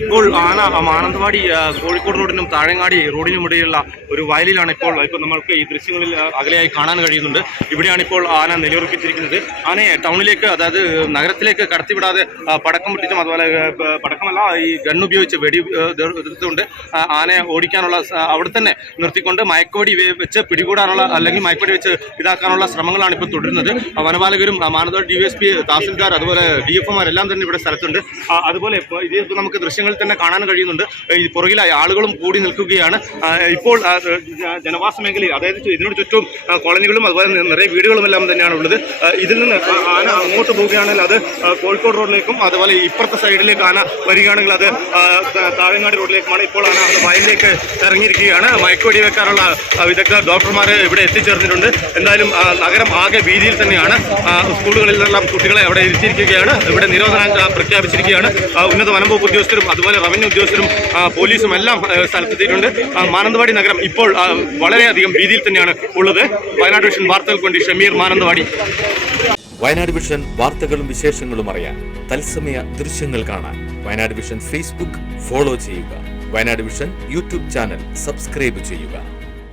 ഇപ്പോൾ ആന മാനന്തവാടി കോഴിക്കോട് റോഡിനും താഴങ്ങാടി റോഡിനും ഇടയിലുള്ള ഒരു വയലിലാണ് ഇപ്പോൾ ഇപ്പോൾ നമ്മൾക്ക് ഈ ദൃശ്യങ്ങളിൽ അകലെയായി കാണാൻ കഴിയുന്നുണ്ട്. ഇവിടെയാണ് ഇപ്പോൾ ആന നിലയുറപ്പിച്ചിരിക്കുന്നത്. ആനയെ ടൗണിലേക്ക് അതായത് നഗരത്തിലേക്ക് കടത്തിവിടാതെ പടക്കം പൊട്ടിച്ചും അതുപോലെ പടക്കമല്ല ഈ ഗണ്ണുപയോഗിച്ച് വെടി എടുത്തുകൊണ്ട് ആനയെ ഓടിക്കാനുള്ള അവിടെ തന്നെ നിർത്തിക്കൊണ്ട് മയക്കുവടി വെച്ച് പിടികൂടാനുള്ള അല്ലെങ്കിൽ മയക്കുവടി വെച്ച് ഇതാക്കാനുള്ള ശ്രമങ്ങളാണ് ഇപ്പോൾ തുടരുന്നത്. വനപാലകരും മാനന്തവാടി ഡി എസ് പി തഹസിൽദാർ അതുപോലെ ഡി എഫ് തന്നെ ഇവിടെ സ്ഥലത്തുണ്ട്. അതുപോലെ ഇപ്പോൾ ഇതേ നമുക്ക് ദൃശ്യങ്ങളിൽ തന്നെ കാണാൻ കഴിയുന്നുണ്ട്. ഈ പുറകിലായി ആളുകളും കൂടി നിൽക്കുകയാണ്. ഇപ്പോൾ ജനവാസ മേഖലയിൽ അതായത് ഇതിനോട് ചുറ്റും കോളനികളും അതുപോലെ നിറയെ വീടുകളുമെല്ലാം തന്നെയാണ് ഉള്ളത്. ഇതിൽ നിന്ന് ആന അങ്ങോട്ട് പോവുകയാണെങ്കിൽ അത് കോഴിക്കോട് റോഡിലേക്കും അതുപോലെ ഇപ്പുറത്തെ സൈഡിലേക്ക് ആന വരികയാണെങ്കിൽ അത് താഴങ്ങാട് റോഡിലേക്കുമാണ് ഇപ്പോൾ ആന വയലിലേക്ക് ഇറങ്ങിയിരിക്കുകയാണ്. മയക്കുവെടി വെക്കാനുള്ള വിദഗ്ധ ഡോക്ടർമാർ ഇവിടെ എത്തിച്ചേർന്നിട്ടുണ്ട്. എന്തായാലും നഗരം ആകെ ഭീതിയിൽ തന്നെയാണ്. നിന്നെല്ലാം കുട്ടികളെ അവിടെ ഇരുത്തിയിരിക്കുകയാണ്. ഇവിടെ നിരോധനം പ്രഖ്യാപിച്ചിരിക്കുകയാണ്. ഉന്നത ഉന്നത വനംവകുപ്പ് ഉദ്യോഗസ്ഥരും അതുപോലെ റവന്യൂ ഉദ്യോഗസ്ഥരും പോലീസും എല്ലാം സ്ഥലത്തെത്തിയിട്ടുണ്ട്. മാനന്തവാടി നഗരം ഇപ്പോൾ വളരെയധികം ഭീതിയിൽ തന്നെയാണ് ഉള്ളത്. വയനാട് വിഷൻ വാർത്തകൾക്ക് വേണ്ടി ഷമീർ മാനന്തവാടി. വയനാട് വിഷൻ വാർത്തകളും വിശേഷങ്ങളും അറിയാൻ തത്സമയ ദൃശ്യങ്ങൾ കാണാൻ വയനാട് വിഷൻ ഫേസ്ബുക്ക് ഫോളോ ചെയ്യുക. Wayanad vision YouTube channel subscribe ചെയ്യുക.